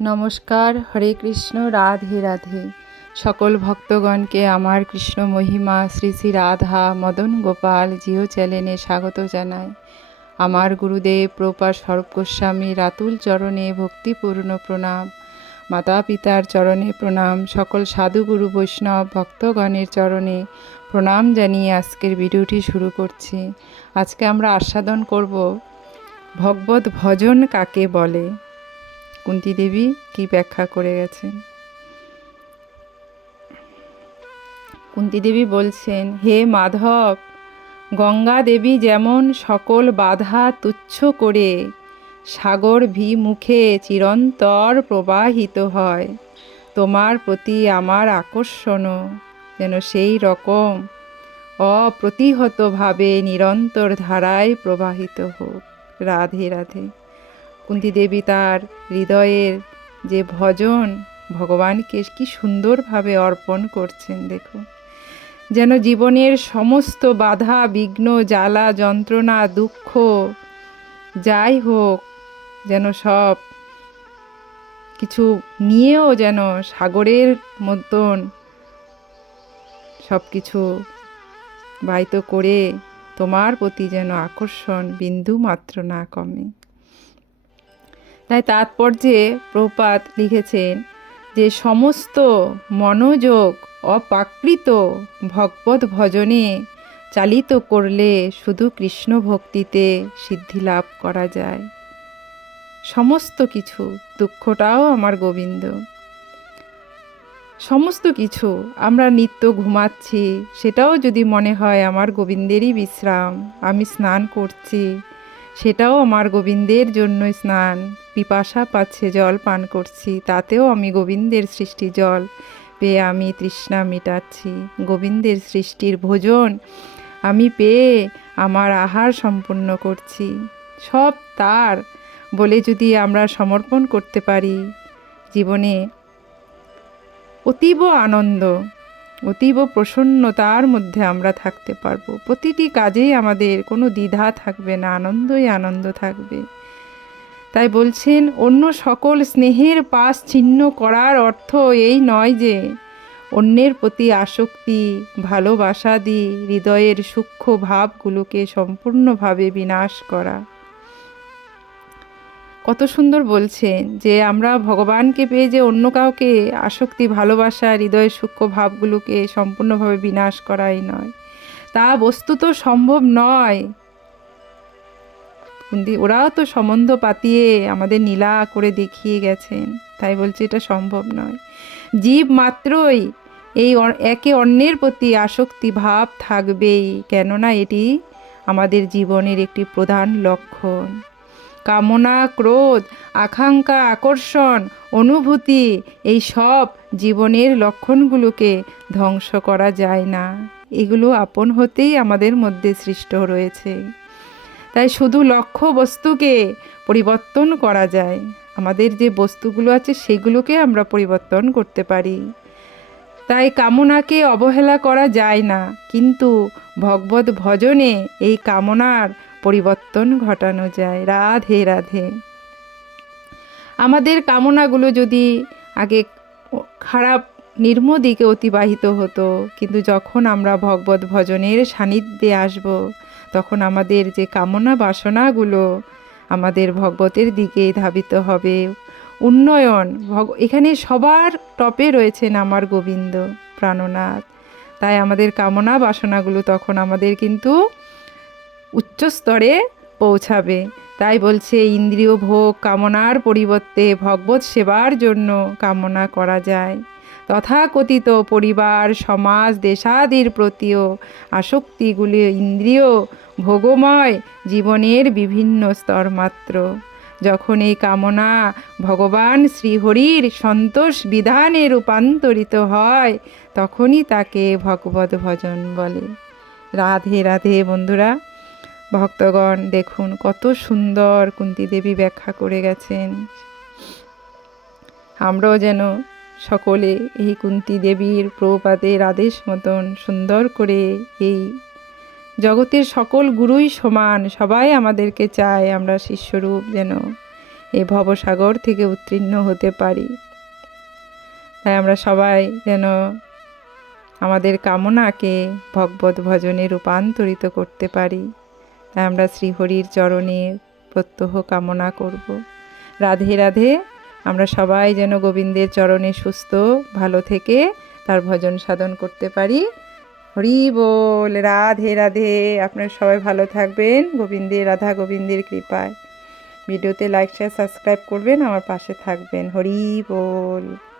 নমস্কার, হরে কৃষ্ণ, রাধে রাধে। সকল ভক্তগণকে আমার কৃষ্ণ মহিমা শ্রী শ্রী রাধা মদন গোপাল জিও চ্যানেলে স্বাগত জানাই। আমার গুরুদেব প্রপাত স্বরূপ গোস্বামীর আতুল চরণে ভক্তিপূর্ণ প্রণাম, মাতা পিতার চরণে প্রণাম, সকল সাধুগুরু বৈষ্ণব ভক্তগণের চরণে প্রণাম জানিয়ে আজকের ভিডিওটি শুরু করছি। আজকে আমরা আস্বাদন করব ভগবত ভজন কাকে বলে। কুন্তী দেবী কি ব্যাখ্যা করে গেছেন। কুন্তী দেবী বলছেন, হে মাধব, গঙ্গা দেবী যেমন সকল বাধা তুচ্ছ করে সাগর মুখে চিরন্তর প্রবাহিত হয়, তোমার প্রতি আমার আকর্ষণও যেন সেই রকম অপ্রতিহতভাবে নিরন্তর ধারায় প্রবাহিত হোক। রাধে রাধে। কুন্তী দেবী তার হৃদয়ের যে ভজন ভগবানকে কি সুন্দরভাবে অর্পণ করছেন। দেখো, যেন জীবনের সমস্ত বাধা বিঘ্ন জ্বালা যন্ত্রণা দুঃখ যাই হোক, যেন সব কিছু নিয়েও যেন সাগরের মতন সব কিছু বাহিত করে তোমার প্রতি যেন আকর্ষণ বিন্দু মাত্র না কমে। তাই তাৎপর্যে প্রভুপাদ লিখেছেন যে সমস্ত মনোযোগ অপ্রাকৃত ভগবত ভজনে চালিত করলে শুধু কৃষ্ণ ভক্তিতে সিদ্ধি লাভ করা যায়। সমস্ত কিছু, দুঃখটাও আমার গোবিন্দ, সমস্ত কিছু আমরা নিত্য ঘুমাচ্ছি, সেটাও যদি মনে হয় আমার গোবিন্দেরই বিশ্রাম, আমি স্নান করছি, সেটাও আমার গোবিন্দের জন্য স্নান, পিপাসা পাচ্ছে জল পান করছি, তাতেও আমি গোবিন্দের সৃষ্টি জল পেয়ে আমি তৃষ্ণা মেটাচ্ছি, গোবিন্দের সৃষ্টির ভোজন আমি পেয়ে আমার আহার সম্পূর্ণ করছি, সব তার বলে যদি আমরা সমর্পণ করতে পারি, জীবনে অতীব আনন্দ অতীব প্রসন্নতার মধ্যে আমরা থাকতে পারবো। প্রতিটি কাজেই আমাদের কোনো দ্বিধা থাকবে না, আনন্দই আনন্দ থাকবে। তাই বলছেন, অন্য সকল স্নেহের পাশ ছিন্ন করার অর্থ এই নয় যে অন্যের প্রতি আসক্তি ভালোবাসা দিয়ে হৃদয়ের সূক্ষ্ম ভাবগুলোকে সম্পূর্ণভাবে বিনাশ করা। কত সুন্দর বলছেন যে আমরা ভগবানকে পেয়ে যে অন্য কাউকে আসক্তি ভালোবাসা হৃদয়ের সূক্ষ্ম ভাবগুলোকে সম্পূর্ণভাবে বিনাশ করাই নয়, তা বস্তুত সম্ভব নয়। ওরাও তো সম্বন্ধ পাতিয়ে আমাদের নীলা করে দেখিয়ে গেছেন, তাই বলছে এটা সম্ভব নয়। জীব মাত্রই এই একে অন্যের প্রতি আসক্তি ভাব থাকবেই, কেননা এটি আমাদের জীবনের একটি প্রধান লক্ষণ। কামনা ক্রোধ আকাঙ্ক্ষা আকর্ষণ অনুভূতি এই সব জীবনের লক্ষণগুলোকে ধ্বংস করা যায় না, এগুলো আপন হতেই আমাদের মধ্যে সৃষ্ট রয়েছে। তাই শুধু লক্ষ্য বস্তুকে পরিবর্তন করা যায়, আমাদের যে বস্তুগুলো আছে সেগুলোকে আমরা পরিবর্তন করতে পারি। তাই কামনাকে অবহেলা করা যায় না, কিন্তু ভগবত ভজনে এই কামনার পরিবর্তন ঘটানো যায়। রাধে রাধে। আমাদের কামনাগুলো যদি আগে খারাপ নির্ম দিকে অতিবাহিত হতো, কিন্তু যখন আমরা ভগবত ভজনের সান্নিধ্যে আসব, তখন আমাদের যে কামনা বাসনাগুলো আমাদের ভগবতের দিকে ধাবিত হবে। উন্নয়ন এখানে সবার টপে রয়েছেন আমার গোবিন্দ প্রাণনাথ। তাই আমাদের কামনা বাসনাগুলো তখন আমাদের কিন্তু উচ্চ স্তরে পৌঁছাবে। তাই বলছে, ইন্দ্রিয় ভোগ কামনার পরিবর্তে ভগবত সেবার জন্য কামনা করা যায়। তথাকথিত পরিবার সমাজ দেশাদির প্রতিও আসক্তিগুলি ইন্দ্রিয় ভোগময় জীবনের বিভিন্ন স্তর মাত্র। যখন এই কামনা ভগবান শ্রীহরির সন্তোষ বিধানে রূপান্তরিত হয়, তখনই তাকে ভগবত ভজন বলে। রাধে রাধে। বন্ধুরা, ভক্তগণ দেখুন কত সুন্দর কুন্তী দেবী ব্যাখ্যা করে গেছেন। আমরাও যেন সকলে এই কুন্তী দেবীর প্রভুপাদের আদেশ মতন সুন্দর করে এই জগতের সকল গুরুই সমান, সবাই আমাদেরকে চায় আমরা শিষ্যরূপ যেন এই ভবসাগর থেকে উত্তীর্ণ হতে পারি। তাই আমরা সবাই যেন আমাদের কামনাকে ভগবত ভজনে রূপান্তরিত করতে পারি। তাই আমরা শ্রীহরির চরণে প্রত্যহ কামনা করব। রাধে রাধে। আমরা সবাই যেন গোবিন্দের চরণে সুস্থ ভালো থেকে তার ভজন সাধন করতে পারি। হরি বল। রাধে রাধে। আপনারা সবাই ভালো থাকবেন গোবিন্দের, রাধা গোবিন্দের কৃপায়। ভিডিওতে লাইক শেয়ার সাবস্ক্রাইব করবেন, আমার পাশে থাকবেন। হরি বল।